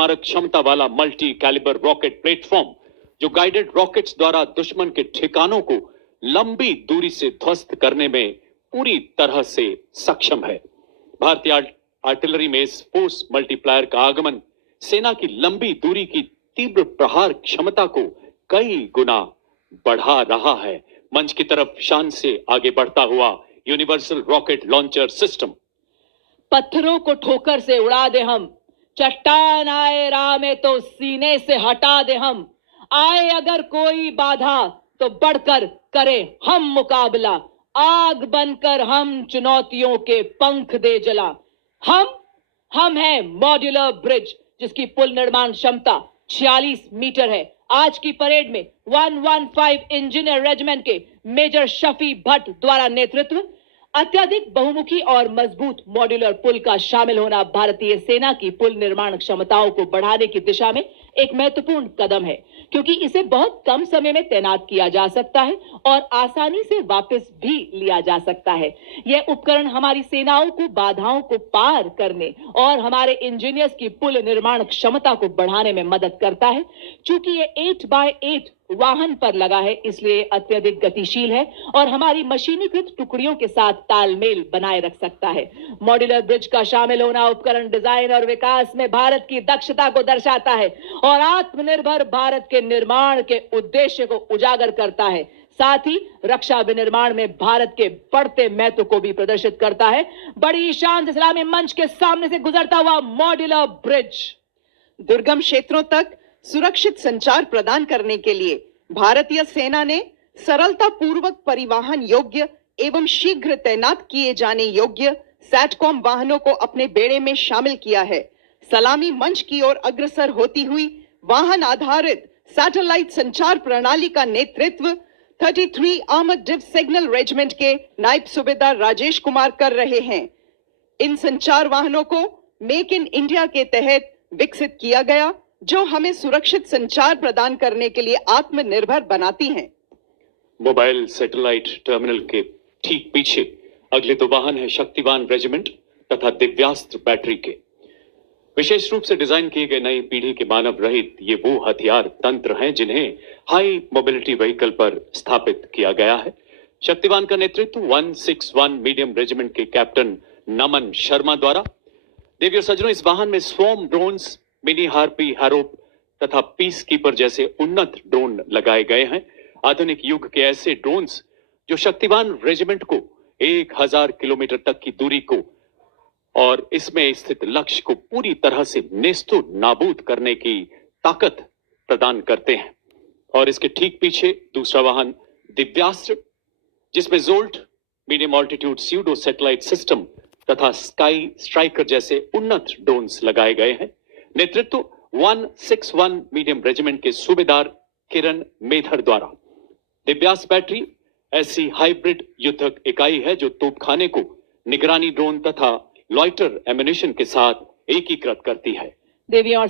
मारक क्षमता वाला मल्टी कैलिबर रॉकेट प्लेटफॉर्म जो गाइडेड रॉकेट्स द्वारा दुश्मन के ठिकानों को लंबी दूरी से ध्वस्त करने में पूरी तरह से सक्षम है। भारतीय आर्टिलरी में इस फोर्स मल्टीप्लायर का आगमन सेना की लंबी दूरी की तीव्र प्रहार क्षमता को कई गुना बढ़ा रहा है। मंच की तरफ शान से आगे बढ़ता हुआ यूनिवर्सल रॉकेट लॉन्चर सिस्टम। पत्थरों को ठोकर से उड़ा दे हम, चट्टान आए राह में तो सीने से हटा दे हम, आए अगर कोई बाधा तो बढ़कर करे हम मुकाबला, आग बनकर हम चुनौतियों के पंख दे जला। हम हैं मॉड्यूलर ब्रिज जिसकी पुल निर्माण क्षमता 46 मीटर है। आज की परेड में 115 इंजीनियर रेजिमेंट के मेजर शफी भट्ट द्वारा नेतृत्व अत्यधिक बहुमुखी और मजबूत मॉड्यूलर पुल का शामिल होना भारतीय सेना की पुल निर्माण क्षमताओं को बढ़ाने की दिशा में एक महत्वपूर्ण कदम है, क्योंकि इसे बहुत कम समय में तैनात किया जा सकता है और आसानी से वापस भी लिया जा सकता है। यह उपकरण हमारी सेनाओं को बाधाओं को पार करने और हमारे इंजीनियर्स की पुल निर्माण क्षमता को बढ़ाने में मदद करता है। चूंकि यह 8x8 वाहन पर लगा है, इसलिए अत्यधिक गतिशील है और हमारी मशीनीकृत टुकड़ियों के साथ तालमेल बनाए रख सकता है। मॉड्यूलर ब्रिज का शामिल होना उपकरण डिजाइन और विकास में भारत की दक्षता को दर्शाता है और आत्मनिर्भर भारत के निर्माण के उद्देश्य को उजागर करता है। साथ ही रक्षा विनिर्माण में भारत के बढ़ते महत्व को भी प्रदर्शित करता है। बड़ी शान से सलामी मंच के सामने से गुजरता हुआ मॉड्यूलर ब्रिज दुर्गम क्षेत्रों तक सुरक्षित संचार प्रदान करने के लिए भारतीय सेना ने सरलता पूर्वक परिवहन योग्य एवं शीघ्र तैनात किए जाने योग्य सैटकॉम वाहनों को अपने बेड़े में शामिल किया है। सलामी मंच की ओर अग्रसर होती हुई वाहन आधारित सैटेलाइट संचार प्रणाली का नेतृत्व 33 आर्मर्ड डिव सिग्नल रेजिमेंट के नायब सूबेदार राजेश कुमार कर रहे हैं। इन संचार वाहनों को मेक इन इंडिया के तहत विकसित किया गया, जो हमें सुरक्षित संचार प्रदान करने के लिए आत्मनिर्भर बनाती हैं। मोबाइल सैटेलाइट टर्मिनल के ठीक पीछे अगले दो वाहन है शक्तिवान रेजिमेंट तथा दिव्यास्त्र बैटरी के। विशेष रूप से डिजाइन किए गए नई पीढ़ी के मानव रहित ये वो हथियार तंत्र हैं जिन्हें हाई मोबिलिटी व्हीकल पर स्थापित किया गया है। शक्तिवान का नेतृत्व 161 मीडियम रेजिमेंट के कैप्टन नमन शर्मा द्वारा। देवियों सज्जनों, इस वाहन में स्वॉर्म ड्रोन्स, मिनी हार्पी, हैरोप तथा पीस कीपर जैसे उन्नत ड्रोन लगाए गए हैं। आधुनिक युग के ऐसे ड्रोन्स जो शक्तिवान रेजिमेंट को 1000 किलोमीटर तक की दूरी को और इसमें स्थित लक्ष्य को पूरी तरह से नेस्तो नाबूद करने की ताकत प्रदान करते हैं। और इसके ठीक पीछे दूसरा वाहन दिव्यास्त्र, जिसमें jolt, medium altitude pseudo satellite system तथा स्काई स्ट्राइकर जैसे उन्नत ड्रोन्स लगाए गए हैं। नेतृत्व 161 मीडियम रेजिमेंट के सूबेदार किरण मेधर द्वारा। दिव्यास्त्र बैटरी ऐसी हाइब्रिड युद्धक इकाई है जो तोपखाने को निगरानी ड्रोन तथा लॉइटर एम्युनिशन के साथ एकीकृत करती है। देवियों और